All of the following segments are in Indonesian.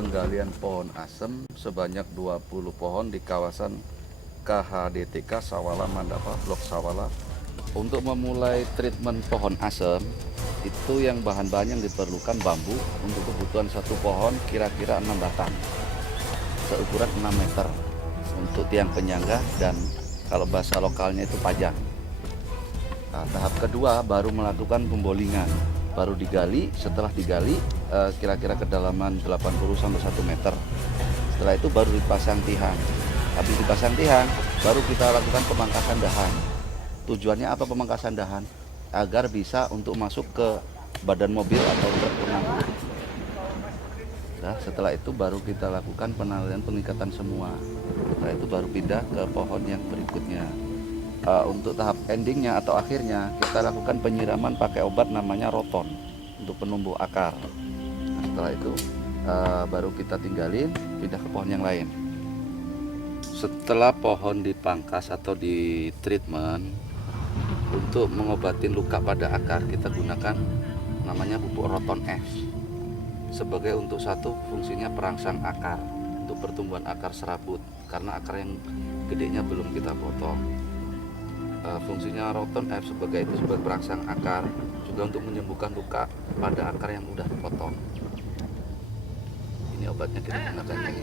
penggalian pohon asem sebanyak 20 pohon di kawasan KHDTK Sawala Mandapa, Blok Sawala. Untuk memulai treatment pohon asem, itu yang bahan-bahan yang diperlukan bambu untuk kebutuhan satu pohon kira-kira 6 batang, seukuran 6 meter untuk tiang penyangga dan kalau bahasa lokalnya itu pajang. Nah, tahap kedua baru melakukan pembolingan, baru digali. Setelah digali kira-kira kedalaman 80 sampai 1 meter. Setelah itu baru dipasang tihang. Habis dipasang tihang, baru kita lakukan pemangkasan dahan. Tujuannya apa pemangkasan dahan? Agar bisa untuk masuk ke badan mobil atau truk pengangkut. Nah, setelah itu baru kita lakukan penalian pengikatan semua. Setelah itu baru pindah ke pohon yang berikutnya. Untuk tahap endingnya atau akhirnya kita lakukan penyiraman pakai obat namanya roton untuk penumbuh akar. Nah, setelah itu baru kita tinggalin pindah ke pohon yang lain. Setelah pohon dipangkas atau di treatment untuk mengobati luka pada akar, kita gunakan namanya pupuk roton F sebagai untuk satu fungsinya perangsang akar untuk pertumbuhan akar serabut karena akar yang gedenya belum kita potong. Fungsinya roton F sebagai perangsang akar, juga untuk menyembuhkan luka pada akar yang udah dipotong. Ini obatnya kita gunakan ini.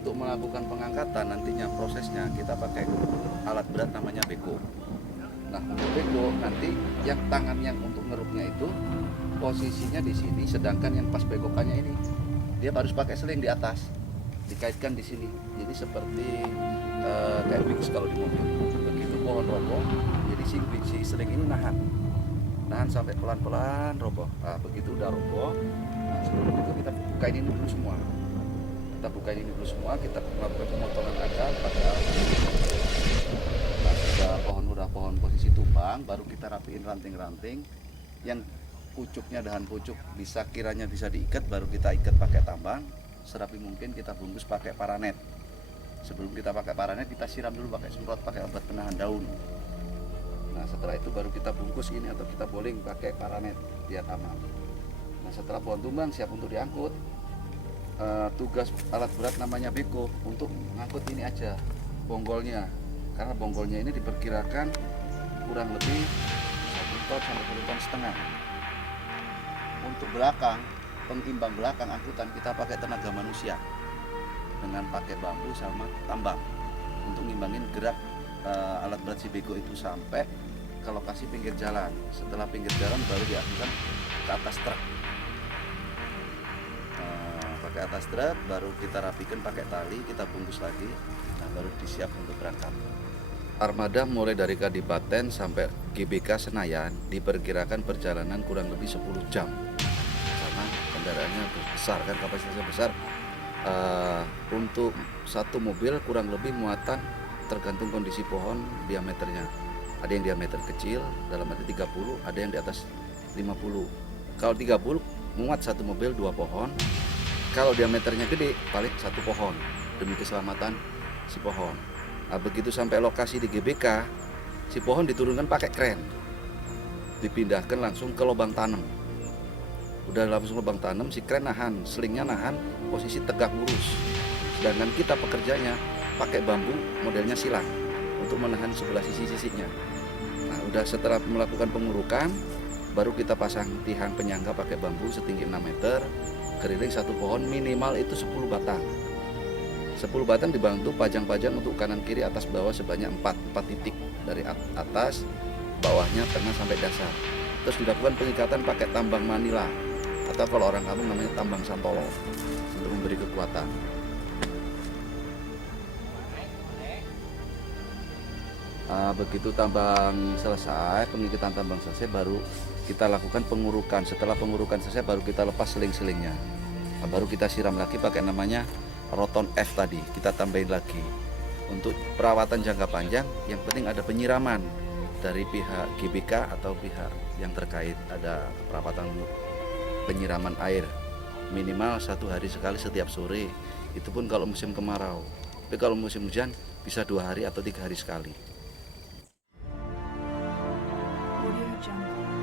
Untuk melakukan pengangkatan nantinya prosesnya kita pakai alat berat namanya beko. Nah, untuk beko nanti yang tangan yang untuk ngeruknya itu posisinya di sini, sedangkan yang pas bekokannya ini dia harus pakai seling di atas, dikaitkan di sini. Jadi seperti kayak wings kalau di mobil. Begitu pohon roboh, jadi si seling ini nahan sampai pelan-pelan roboh. Nah, begitu udah roboh, nah, sebelum itu kita bukain ini dulu semua. Kita melakukan pemotongan akar pada pohon posisi tumbang, baru kita rapiin ranting-ranting yang pucuknya, dahan pucuk kiranya bisa diikat, baru kita ikat pakai tambang. Serapi mungkin kita bungkus pakai paranet. Sebelum kita pakai paranet, kita siram dulu pakai semprot pakai obat penahan daun. Nah, setelah itu baru kita bungkus ini atau kita boling pakai paranet biar aman. Nah, setelah pohon tumbang siap untuk diangkut, tugas alat berat namanya beko untuk ngangkut ini aja bonggolnya, karena bonggolnya ini diperkirakan kurang lebih 1 ton sampai 1,5 ton. Untuk belakang, pengimbang belakang angkutan kita pakai tenaga manusia dengan pakai bambu sama tambang untuk ngimbangin gerak alat berat si beko itu sampai ke lokasi pinggir jalan. Setelah pinggir jalan baru diangkutkan ke atas truk. Pakai atas truk baru kita rapikan pakai tali, kita bungkus lagi. Nah, baru disiap untuk berangkat. Armada mulai dari Kadipaten sampai GBK Senayan diperkirakan perjalanan kurang lebih 10 jam. Karena kendaraannya besar kan, kapasitasnya besar. Untuk satu mobil kurang lebih muatan tergantung kondisi pohon diameternya. Ada yang diameter kecil dalam arti 30, ada yang di atas 50. Kalau 30 muat satu mobil 2 pohon. Kalau diameternya gede paling 1 pohon demi keselamatan si pohon. Nah, begitu sampai lokasi di GBK, si pohon diturunkan pakai kren, dipindahkan langsung ke lubang tanam. Udah langsung lubang tanam, si kren nahan, selingnya nahan, posisi tegak lurus. Sedangkan kita pekerjanya pakai bambu modelnya silang untuk menahan sebelah sisi-sisinya. Nah, udah setelah melakukan pengurukan, baru kita pasang tihang penyangga pakai bambu setinggi 6 meter, keliling satu pohon minimal itu 10 batang. 10 batang dibantu pajang-pajang untuk kanan kiri atas bawah sebanyak 4 titik dari atas, bawahnya, tengah sampai dasar. Terus dilakukan pengikatan pakai tambang Manila atau kalau orang kampung namanya tambang Santolo untuk memberi kekuatan. Begitu tambang selesai, pengikatan tambang selesai, baru kita lakukan pengurukan. Setelah pengurukan selesai baru kita lepas seling-selingnya. Nah, baru kita siram lagi pakai namanya roton F tadi, kita tambahin lagi. Untuk perawatan jangka panjang yang penting ada penyiraman dari pihak GBK atau pihak yang terkait, ada perawatan penyiraman air minimal 1 hari sekali setiap sore, itu pun kalau musim kemarau. Tapi kalau musim hujan bisa 2 hari atau 3 hari sekali. Audio Jungle.